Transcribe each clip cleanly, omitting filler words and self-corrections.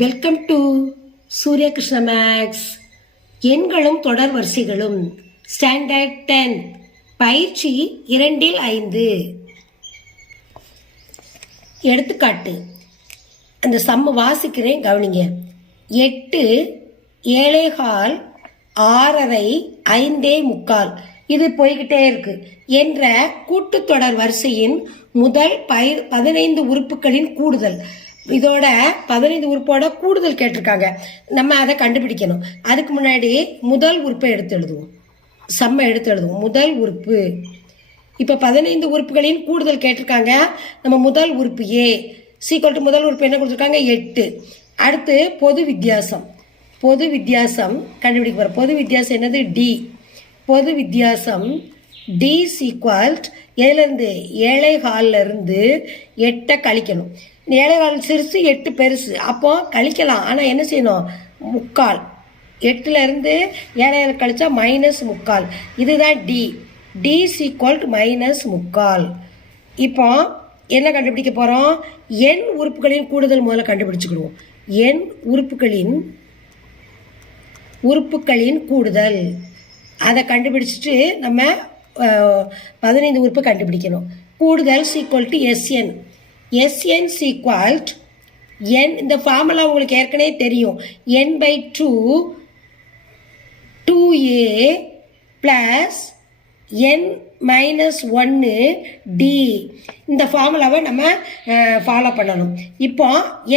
Welcome to சூரிய Krishna maths. எண்களும் தொடர் வரிசைகளும் ஸ்டாண்டர்ட் 10 பயிற்சி 2-5. எடுத்துக்காட்டு, அந்த சம்ம வாசிக்கிறேன், கவனிங்க. 8 7:15 6:30 5:45 இது போய்கிட்டே இருக்கு என்ற கூட்டுத்தொடர் வரிசையின் முதல் 15 உறுப்புகளின் கூடுதல். இதோட 15 உறுப்போட கூடுதல் கேட்டிருக்காங்க. நம்ம அதை கண்டுபிடிக்கணும். அதுக்கு முன்னாடி முதல் உறுப்பை எடுத்து எழுதுவோம். சம்ம எடுத்து எழுதுவோம். முதல் உறுப்பு. இப்போ 15 உறுப்புகளின் கூடுதல் கேட்டிருக்காங்க. நம்ம முதல் உறுப்பு ஏ சீக்வல் டு முதல் உறுப்பு என்ன கொடுத்துருக்காங்க? 8. அடுத்து பொது வித்தியாசம். பொது வித்தியாசம் கண்டுபிடிக்க போகிறோம். பொது வித்தியாசம் என்னது? டி. பொது வித்தியாசம் டி சீக்வல் எதுலேருந்து? 7:15 8 கழிக்கணும். 7:15 சிறுசு, 8 பெருசு. அப்போ கழிக்கலாம். ஆனால் என்ன செய்யணும்? முக்கால். 8லேருந்து 7 கழிச்சா -3/4. இதுதான் டி. D sequel -3/4. இப்போ என்ன கண்டுபிடிக்க போகிறோம்? எண் உறுப்புகளின் கூடுதல் முதல்ல கண்டுபிடிச்சுக்கிடுவோம். எண் உறுப்புகளின் கூடுதல் அதை கண்டுபிடிச்சிட்டு நம்ம 15 உறுப்பு கண்டுபிடிக்கணும். கூடுதல் equal to S N. S N equal என், இந்த ஃபார்முலா உங்களுக்கு ஏற்கனவே தெரியும். n/2 2a plus n-1 d. இந்த ஃபார்முலாவை நம்ம ஃபாலோ பண்ணணும். இப்போ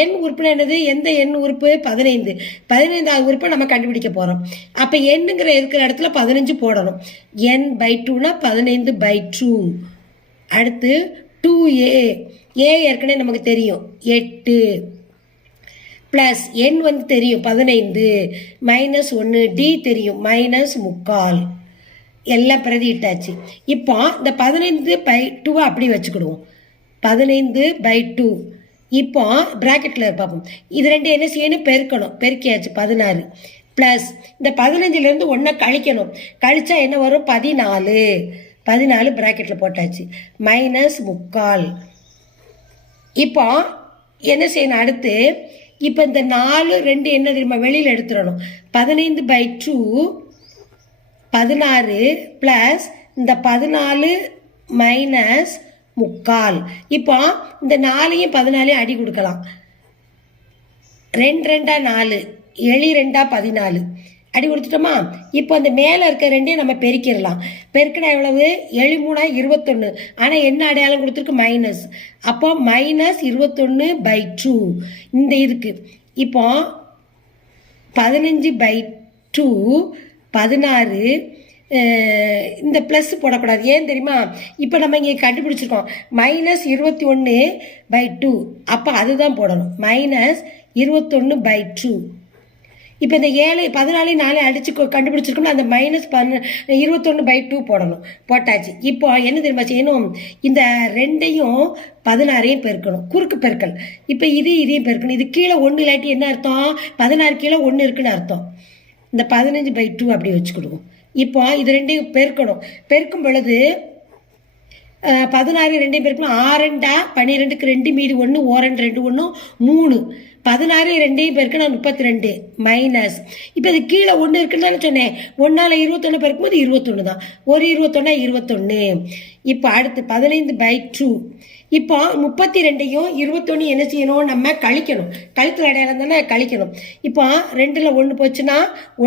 எண் உறுப்புனா என்னது? எந்த எண் உறுப்பு? 15. 15வது உறுப்பை நம்ம கண்டுபிடிக்க போகிறோம். அப்போ எண்ணுங்கிற இருக்கிற இடத்துல 15 போடணும். n/2னா 15/2. அடுத்து 2a. ஏ ஏற்கனவே நமக்கு தெரியும் 8 ப்ளஸ் என் தெரியும் 15 -1 டி தெரியும் -3/4. எல்லாம் பிரதிட்டாச்சு. இப்போ இந்த 15/2 அப்படி வச்சுக்கிடுவோம். 15/2. இப்போ ப்ராக்கெட்டில் பார்ப்போம். இது ரெண்டு என்ன செய்யணும்? பெருக்கணும். பெருக்கியாச்சு 16 ப்ளஸ் இந்த 15லேருந்து 1 கழிக்கணும். கழிச்சா என்ன வரும்? 14. 14 ப்ராக்கெட்டில் போட்டாச்சு -3/4. இப்போ என்ன செய்யணும்? அடுத்து இப்போ இந்த 4 2 என்ன தெரியுமா? வெளியில் எடுத்துடணும். 15/2 16 ப்ளஸ் இந்த 14 -3/4. இப்போ இந்த 4யும் 14யும் அடி கொடுக்கலாம். 2 2 4 7 2 14 அடி கொடுத்துட்டோமா? இப்போ அந்த மேலே இருக்க ரெண்டையும் நம்ம பெருக்கிடலாம். பெருக்கினா எவ்வளவு? 7 3 21. ஆனால் என்ன அடையாளம் கொடுத்துருக்கு? மைனஸ். அப்போ -21/2 இந்த இதுக்கு. இப்போ 15/2 16 இந்த ப்ளஸ் போடக்கூடாது. ஏன் தெரியுமா? இப்போ நம்ம இங்கே கண்டுபிடிச்சிருக்கோம் -21/2. அப்போ அதுதான் போடணும். -21/2. இப்போ இந்த 7 14 4 அடிச்சு கண்டுபிடிச்சிருக்கோம்னா அந்த -21/2 போடணும். போட்டாச்சு. இப்போ என்ன தெரியுமா செய்யணும்? இந்த 2யும் 16ஐயும் பெருக்கணும். குறுக்கு பெருக்கல். இப்போ இதையும் பெருக்கணும். இது கீழே 1 இல்லாட்டி என்ன அர்த்தம்? 16 கீழே 1 இருக்குன்னு அர்த்தம். இந்த 15/2 அப்படி வச்சுக்கிடுவோம். இப்போ இது ரெண்டையும் பெருக்கணும். பெருக்கும் பொழுது 16 2 பெருக்கணும். 6 12க்கு 2 மீதி 1 2 2 1 3. 16 2 பெருக்கணும் 32 மைனஸ். இப்போ இது கீழே 1 இருக்குன்னு தானே சொன்னேன். 1ஆல் 21 பெருக்கும்போது 21 தான். ஒரு 21 21. இப்போ அடுத்து 15/2. இப்போ 32யும் 21 என்ன செய்யணும்? நம்ம கழிக்கணும். கழித்தல் அடையாளம் தானே கழிக்கணும். இப்போ 2ல் 1 போச்சுன்னா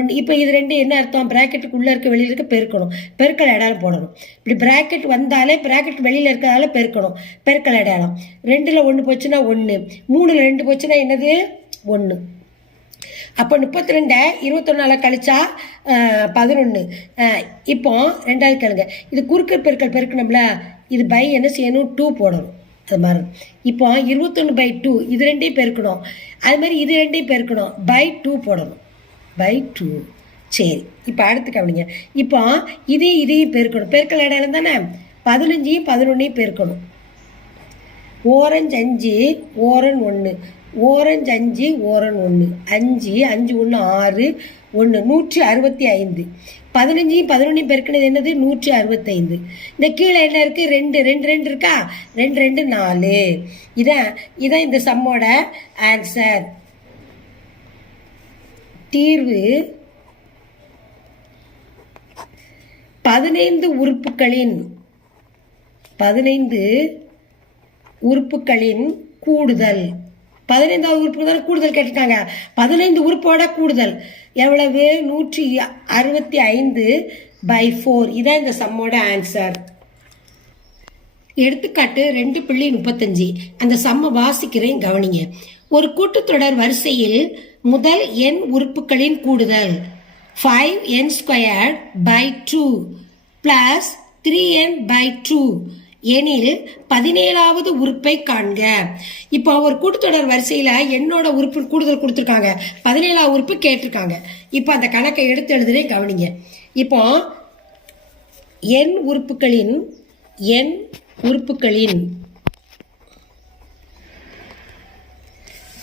1. இப்போ இது 2 என்ன அர்த்தம்? ப்ராக்கெட்டுக்குள்ளே இருக்க வெளியில் இருக்க பெருக்கணும். பெருக்கல் அடையாளம் போடணும். இப்படி ப்ராக்கெட் வந்தாலே ப்ராக்கெட் வெளியில் இருக்கிறதால பெருக்கணும். பெருக்கல் அடையாளம். 2ல் 1 போச்சுன்னா 1. 3ல் 2 போச்சுன்னா என்னது? 1. அப்போ 32 21 கழிச்சா 11. இப்போ 2வது கேளுங்க. இது குறுக்கு பெருக்கல் பெருக்கணும்ல, இது பை என்ன செய்யணும்? 2 போடணும். அது மாதிரி இப்போ 21/2 இது 2ஐயும் பெருக்கணும். அது மாதிரி இது 2ஐயும் பெருக்கணும். /2 போடணும். /2. சரி, இப்போ அடுத்து கவனிங்க. இப்போ இதையும் பெருக்கணும். பெருக்கல் இடம் தானே. 15யும் 11ஐயும் பெருக்கணும். ஓரஞ்சு 5 ஓரன் 1 ஓரஞ்சு 5 ஓரன் 1 5 5 1 6 1 165. 15யும் 11யும் பெருக்கினது என்னது? 165. இந்த கீழே என்ன இருக்குது? 2 2 2 இருக்கா? 2 2 4. இதான் இந்த சம்மோட ஆன்சர். தீர்வு 15 உறுப்புகளின் கூடுதல். 15வது உறுப்புக்கு தானே கூடுதல் கேட்டிருக்காங்க. 15 உறுப்போட கூடுதல் எவ்வளவு? 165/4. இதான் இந்த சம்மோட ஆன்சர். எடுத்துக்காட்டு 2.35. அந்த சம்ம வாசிக்கிறேன், கவனிங்க. ஒரு கூட்டுத்தொடர் வரிசையில் முதல் n உறுப்புகளின் கூடுதல் 5n² 2 + 3n/2 எனில் 17வது உறுப்பை காண்க. இப்போ ஒரு கூட்டுத்தொடர் வரிசையில என்னோட உறுப்பு கூடுதல் கொடுத்துருக்காங்க, 17வது உறுப்பு கேட்டிருக்காங்க. இப்போ அந்த கணக்கை எடுத்து எழுதுறேன், கவனிங்க. இப்போ n உறுப்புகளின்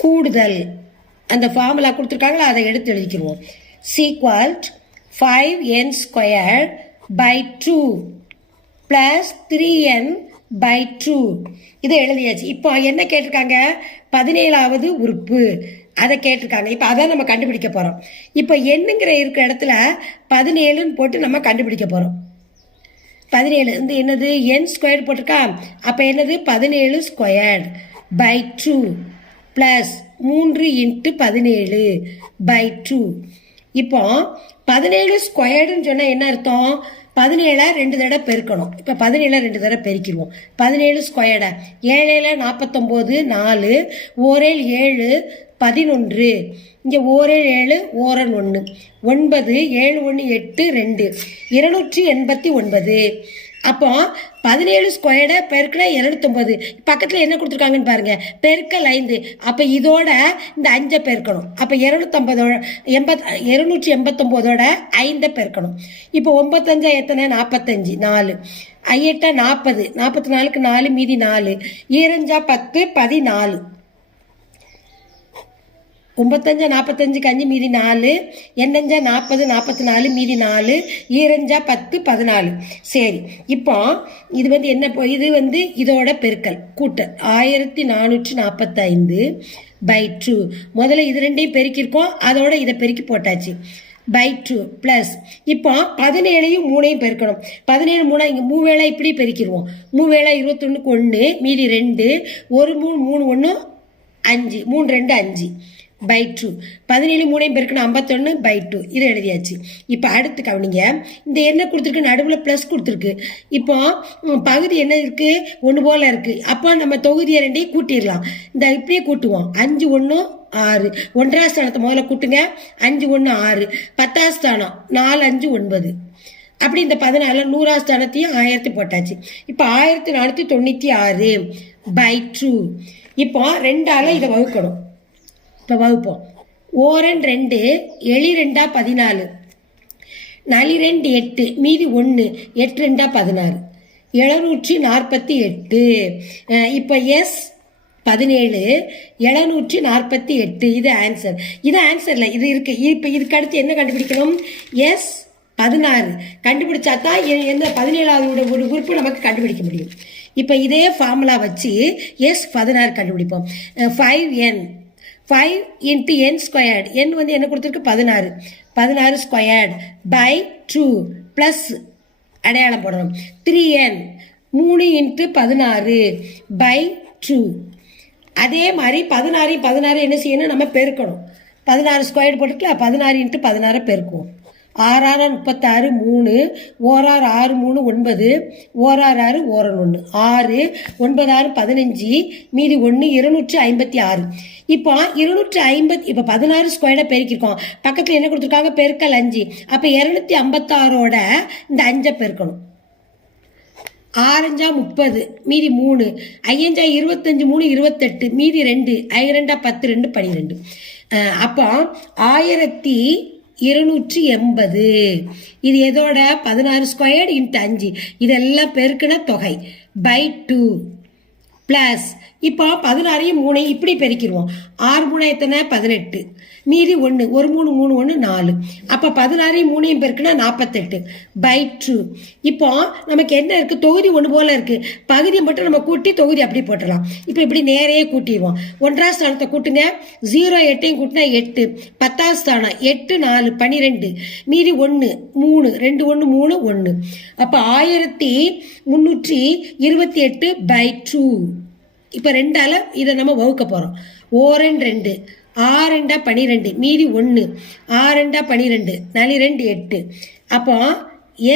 கூடுதல் அந்த ஃபார்முலா கொடுத்துருக்காங்களா, அதை எடுத்து எழுதிக்கிடுவோம். = 5n² 2 + 3n/2 இதை எழுதியாச்சு. இப்போ என்ன கேட்டிருக்காங்க? 17வது உறுப்பு அதை கேட்டிருக்காங்க. இப்போ அதான் நம்ம கண்டுபிடிக்க போகிறோம். இப்போ என்னங்கிற இருக்கிற இடத்துல 17ன்னு போட்டு நம்ம கண்டுபிடிக்க போகிறோம். 17 வந்து என்னது? n² போட்டிருக்கா. அப்போ என்னது? 17² 2 + 3 × 17/2. இப்போ 17² சொன்னால் என்ன அர்த்தம்? 17 2 தடவை பெருக்கணும். இப்போ 17 2 தடவை பெருக்கிடுவோம். 17² 7 49 4 1 7 11. இங்கே 1 7 1 1 9 7 1 8 2 289. அப்போ 17² பெருக்கினா 209. பக்கத்தில் என்ன கொடுத்துருக்காங்கன்னு பாருங்க, பெருக்கல் 5. அப்போ இதோட இந்த 5 பெருக்கணும். அப்போ 289ஓட 5 பெருக்கணும். இப்போ 9 எத்தனை? 45 4 8 40 44க்கு 4 மீதி 4 2 10 14. 9 45 5 மீதி 4 8 40 44 மீதி 4 2 10 14. சரி, இப்போ இது வந்து என்ன? இது வந்து இதோட பெருக்கல் கூட்டல் 1445/2. முதல்ல இது ரெண்டையும் பெருக்கியிருக்கோம், அதோட இதை பெருக்கி போட்டாச்சு. /2 + இப்போ 17ஐயும் 3ஐயும் பெருக்கணும். 17 3 இங்கே 3 வேளை இப்படி பெருக்கிடுவோம். 3 வேளை 21க்கு 1 மீதி 2 1 3 3 1 5 3 2 5 /2. 17 3ஐயும் பெருக்கணும் 51/2. இதை எழுதியாச்சு. இப்போ அடுத்து கவனிங்க, இந்த என்ன கொடுத்துருக்கு? நடுவில் ப்ளஸ் கொடுத்துருக்கு. இப்போ பகுதி என்ன இருக்கு? 1 போல இருக்கு. அப்போ நம்ம தொகுதியை 2ஐயும் கூட்டிடலாம். இந்த இப்படியே கூட்டுவோம். 5 1 6. 1ஆம் ஸ்தானத்தை முதல்ல கூட்டுங்க. 5 1 6. 10ஆம் ஸ்தானம் 4 5 9. அப்படி இந்த 14 100ஆம் ஸ்தானத்தையும் 1000 போட்டாச்சு. இப்போ 1496/2. இப்போ 2ஆல இதை வகுக்கணும். இப்போ வகுப்போம். 1 2 7 2 14 4 2 8 மீதி 1 8 2 16 748. இப்போ S 17 748. இது ஆன்சர். இது ஆன்சர்ல இது இருக்கு. இப்போ இதுக்கு அடுத்து என்ன கண்டுபிடிக்கணும்? S 16 கண்டுபிடிச்சா தான் எந்த 17வது ஒரு உறுப்பு நமக்கு கண்டுபிடிக்க முடியும். இப்போ இதே ஃபார்முலா வச்சு S 16 கண்டுபிடிப்போம். 5n 5 × n². n வந்து என்ன கொடுத்துருக்கு? 16. 16² 2 ப்ளஸ் அடையாளம் போடணும். 3n 3 × 16/2. அதே மாதிரி 16 என்ன செய்யணும்? நம்ம பெருக்கணும். 16² போட்டுக்கலாம். 16 × 16 பெருக்குவோம். 6 36 3 1 6 3 9 1 6 1 1 6 9 6 15 மீதி 1 256. இப்போ 250. இப்போ 16² பெருக்கிருக்கோம். பக்கத்தில் என்ன கொடுத்துருக்காங்க? பெருக்கல் 5. அப்போ 256ஓட இந்த 5 பெருக்கணும். 6 30 மீதி 3 5 25 3 28 மீதி 2 2 10 2 12. அப்போ 1280. இது எதோட? 16² × 5. இதெல்லாம் பெருக்கின தொகை /2 ப்ளஸ் இப்போ 16ஐயும் 3ஐயும் இப்படி பெருக்கிடுவோம். 6 3 எத்தனை 18, மீதி 1, ஒரு 3 3 1 4. அப்போ 16ஐயும் 3ஐயும் பெருக்குனா 48/2. இப்போ நமக்கு என்ன இருக்கு, தொகுதி ஒன்று போல இருக்கு. பகுதியை மட்டும் நம்ம கூட்டி தொகுதி அப்படி போட்டுடலாம். இப்போ இப்படி நேரையே கூட்டிடுவோம். 1ஆம் ஸ்தானத்தை கூட்டுங்க. 0 8ஐயும் கூட்டினா 8. 10ஆம் ஸ்தானம் 8 4 12, மீதி 1 3 2 1 3 1. அப்போ 1328/2. இப்போ 2ஆல் இதை நம்ம வகுக்க போகிறோம். 2 6 12, மீதி 1 6 12 4 2 8. அப்போ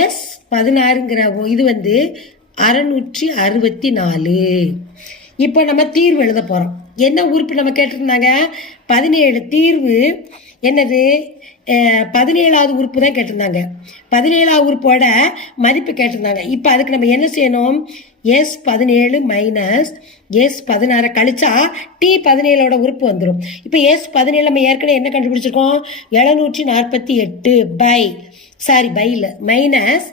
எஸ் 16ங்கிற இது வந்து 664. இப்போ நம்ம தீர்வு எழுத போகிறோம். என்ன உறுப்பு நம்ம கேட்டிருந்தாங்க? 17. தீர்வு என்னது? 17வது உறுப்பு தான் கேட்டிருந்தாங்க. 17வது உறுப்போட மதிப்பு கேட்டிருந்தாங்க. இப்போ அதுக்கு நம்ம என்ன செய்யணும்? S17 மைனஸ் S16 கழிச்சா T17ஓட உறுப்பு வந்துடும். இப்போ S17 நம்ம ஏற்கனவே என்ன கண்டுபிடிச்சிருக்கோம்? 748 பையில் மைனஸ்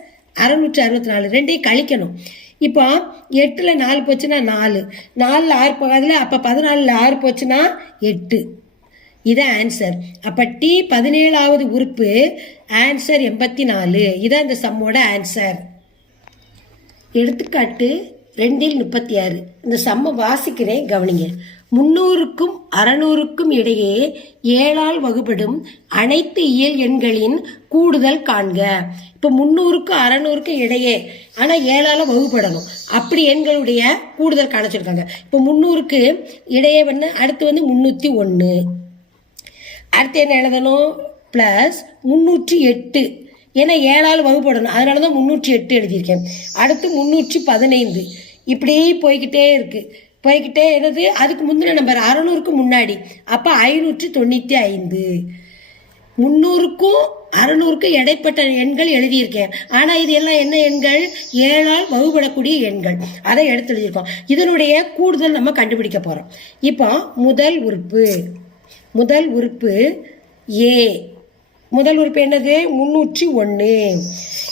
664. ரெண்டையும் கழிக்கணும். இப்போ 8ல் 4 போச்சுன்னா 4, 4ல் 6 போகாதுல, அப்போ 14ல் 6 போச்சுன்னா 8. இதான் ஆன்சர். அப்போ T17வது உறுப்பு ஆன்சர் 84. இதான் இந்த சம்மோட ஆன்சர். எடுத்துக்காட்டு 2/36. இந்த சம்ம வாசிக்கிறேன், கவனிங்க. 300க்கும் 600க்கும் இடையே 7ஆல் வகுப்படும் அனைத்து இயல் எண்களின் கூடுதல் காண்க. இப்போ 300க்கும் 600க்கும் இடையே, ஆனால் 7ஆல் வகுப்படணும். அப்படி எண்களுடைய கூடுதல் காணச்சிருக்காங்க. இப்போ 300க்கு இடையே அடுத்து 301. அடுத்து என்ன எழுதணும்? ப்ளஸ் 308. ஏன்னா 7ஆல் வகுப்படணும், அதனால தான் 308 எழுதியிருக்கேன். அடுத்து 315. இப்படி போய்கிட்டே இருக்கு. போய்கிட்டே என்னது? அதுக்கு முந்தின நம்பர் 600க்கு முன்னாடி, அப்போ 595. 300க்கும் 600க்கும் இடைப்பட்ட எண்கள் எழுதியிருக்கேன். ஆனால் இது எல்லாம் என்ன எண்கள்? 7ஆல் வகுப்படக்கூடிய எண்கள். அதை எடுத்து எழுதியிருக்கோம். இதனுடைய கூடுதல் நம்ம கண்டுபிடிக்க போகிறோம். இப்போ முதல் உறுப்பு ஏ. முதல் உறுப்பு என்னது? 301.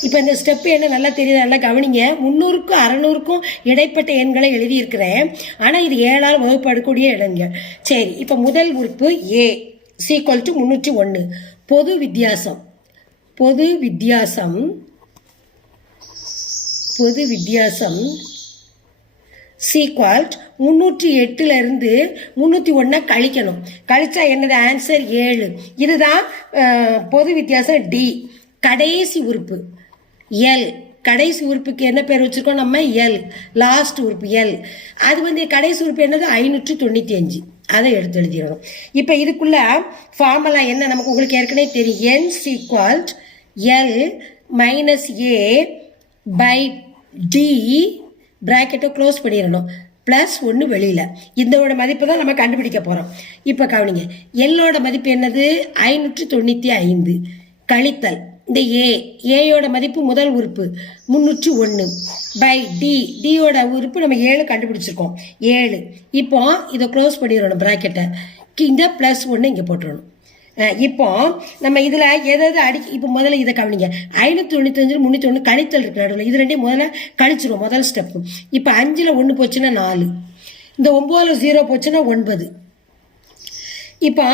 இப்போ இந்த ஸ்டெப்பு என்ன நல்லா தெரியுது, நல்லா கவனிங்க. 300க்கும் 600க்கும் இடைப்பட்ட எண்களை எழுதியிருக்கிறேன். ஆனால் இது 7ஆல் வகுப்படக்கூடிய எண்கள். சரி, இப்போ முதல் உறுப்பு ஏ = 301. பொது வித்தியாசம் = 308ல இருந்து 301 கழிக்கணும். கழிச்சா என்னது? ஆன்சர் 7. இதுதான் பொது வித்தியாசம். டி கடைசி உறுப்பு எல். கடைசி உறுப்புக்கு என்ன பேர் வச்சிருக்கோம் நம்ம? எல். லாஸ்ட் உறுப்பு எல். அது கடைசி உறுப்பு என்னது? 595. அதை எடுத்து எழுதிடணும். இப்போ இதுக்குள்ள ஃபார்முலா என்ன நமக்கு உங்களுக்கு ஏற்கனவே தெரியும். n = L - A/D பிராக்கெட்டை க்ளோஸ் பண்ணிடணும். +1 வெளியில். இதோட மதிப்பு தான் நம்ம கண்டுபிடிக்க போகிறோம். இப்போ கவனிங்க, எல்லோட மதிப்பு என்னது? 595 கழித்தல் இந்த ஏயோட மதிப்பு முதல் உறுப்பு 301/D. டியோட உறுப்பு நம்ம 7 கண்டுபிடிச்சிருக்கோம். 7. இப்போ இதை க்ளோஸ் பண்ணிடணும் பிராக்கெட்டை. இந்த +1 இங்கே போட்டுடணும். இப்போ நம்ம இதில் எதாவது இப்போ முதல்ல இதை கவனிங்க. 595 301 கழித்தல் இருக்கு நடுவில். இது ரெண்டையும் முதல்ல கழிச்சிருவோம். முதல் ஸ்டெப்பு. இப்போ 5ல் 1 போச்சுன்னா 4, இந்த 9ல் 0 போச்சுன்னா 9. இப்போ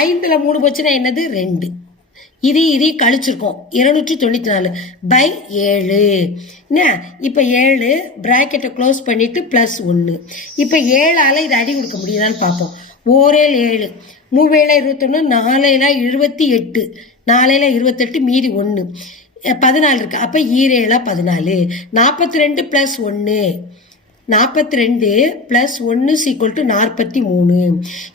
5ல் 3 போச்சுன்னா என்னது? 2. இதையும் கழிச்சிருக்கோம். 294/7. என்ன? இப்போ 7 பிராக்கெட்டை க்ளோஸ் பண்ணிட்டு +1. இப்போ 7ஆல் இதை அடி கொடுக்க முடியுதான்னு பார்ப்போம். 7 7 3 21 4 28 4 28 மீதி 1 14 இருக்கு. அப்போ 7 14. 42 + 1 42 + 1 = 43.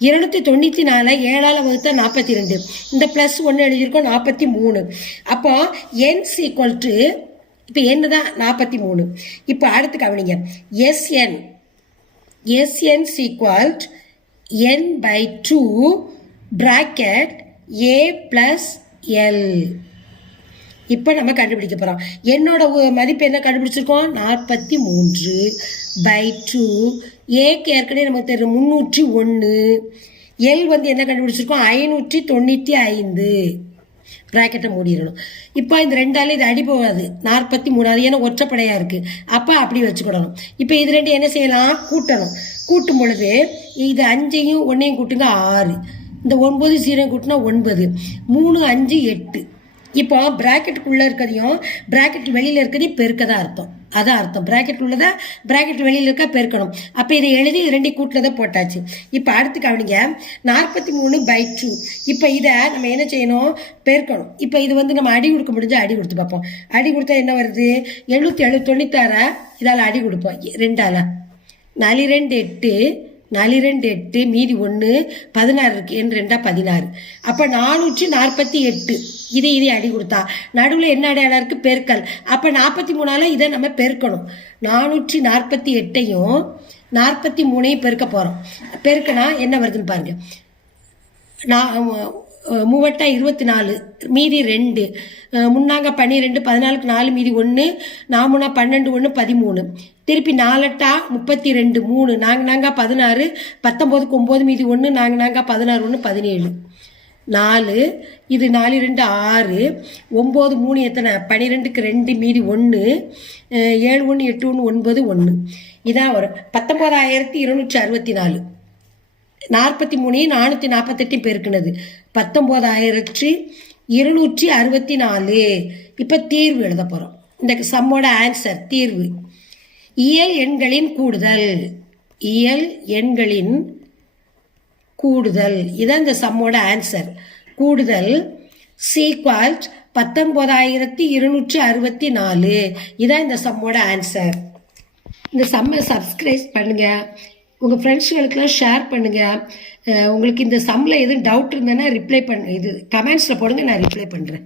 294 7ஆல் வகுத்தா 42. இந்த +1 எழுதியிருக்கோம் 43. அப்போ n இப்போ என்ன தான் 43. இப்போ அடுத்து கவனிங்க. SN = n/2 bracket A + L. இப்போ நம்ம கண்டுபிடிக்க போகிறோம். என்னோட மதிப்பு என்ன கண்டுபிடிச்சிருக்கோம்? 43/2. ஏக்கு ஏற்கனவே நமக்கு தெரியும் 301. எல் என்ன கண்டுபிடிச்சிருக்கோம்? 595. ப்ராக்கெட்டை மூடிடணும். இப்போ இந்த 2ஆல் இது அடி போகாது, 43, ஏன்னா ஒற்றைப்படையாக இருக்குது. அப்போ அப்படி வச்சுக்கிடணும். இப்போ இது 2 என்ன செய்யலாம், கூட்டணும். கூட்டும் பொழுது இது 5ஐயும் 1ஐயும் கூட்டுங்க 6, இந்த 9 0 கூட்டினா 9, 3 5 8. இப்போ ப்ராக்கெட்டுக்குள்ளே இருக்கிறதையும் ப்ராக்கெட் வெளியில் இருக்கிறதையும் பெருக்க தான் அர்த்தம். அதான் அர்த்தம். ப்ராக்கெட் உள்ளதை ப்ராக்கெட் வெளியில் இருக்க பெருக்கணும். அப்போ இதை எழுதி 2 கூட்டில் தான் போட்டாச்சு. இப்போ அடுத்து கவனிங்க, 43/2. இப்போ இதை நம்ம என்ன செய்யணும், பெருக்கணும். இப்போ இது வந்து நம்ம அடி கொடுக்க முடிஞ்சால் அடி கொடுத்து பார்ப்போம். அடி கொடுத்தா என்ன வருது, 77 96. இதால் அடி கொடுப்போம் 2ஆல். 4 2 8, 4 2 8, மீதி 1 16 இருக்கு. 2 16. அப்போ 448. இதை அடி கொடுத்தா நடுவில் என்ன அடையாளம் இருக்கு, பெருக்கல். அப்போ 43ஆல் இதை நம்ம பெருக்கணும். 448ஐயும் 43ஐயும் பெருக்க போகிறோம். பெருக்கனா என்ன வருதுன்னு பாருங்க. 3 24, மீதி 2, 3 12, 14க்கு 4, மீதி 1, 4 12, 1 13, திருப்பி 4 32, 3, 4 16, 19க்கு 9, மீதி 1, 4 16, 1 17, 4, இது 4 2 6, 9 3 எத்தனை, 12க்கு 2, மீதி 1, 7 1 8 1 9 1. இதான் வரும் 19264. 43ஐயும் 448 பெருக்குனது 19264. இப்போ தீர்வு எழுத போகிறோம். இந்த சம்மோட ஆன்சர் தீர்வு. இயல் எண்களின் கூடுதல், இயல் எண்களின் கூடுதல், இதான் இந்த சம்மோட ஆன்சர். கூடுதல் சீக்வல்ஸ் 19264. இதான் இந்த சம்மோட ஆன்சர். இந்த சம்மை சப்ஸ்கிரைப் பண்ணுங்கள், உங்கள் ஃப்ரெண்ட்ஸுகளுக்கெல்லாம் ஷேர் பண்ணுங்கள். உங்களுக்கு இந்த சம்மில் எதுவும் டவுட் இருந்ததுன்னா ரிப்ளை இது கமெண்ட்ஸில் போடுங்க, நான் ரிப்ளை பண்ணுறேன்.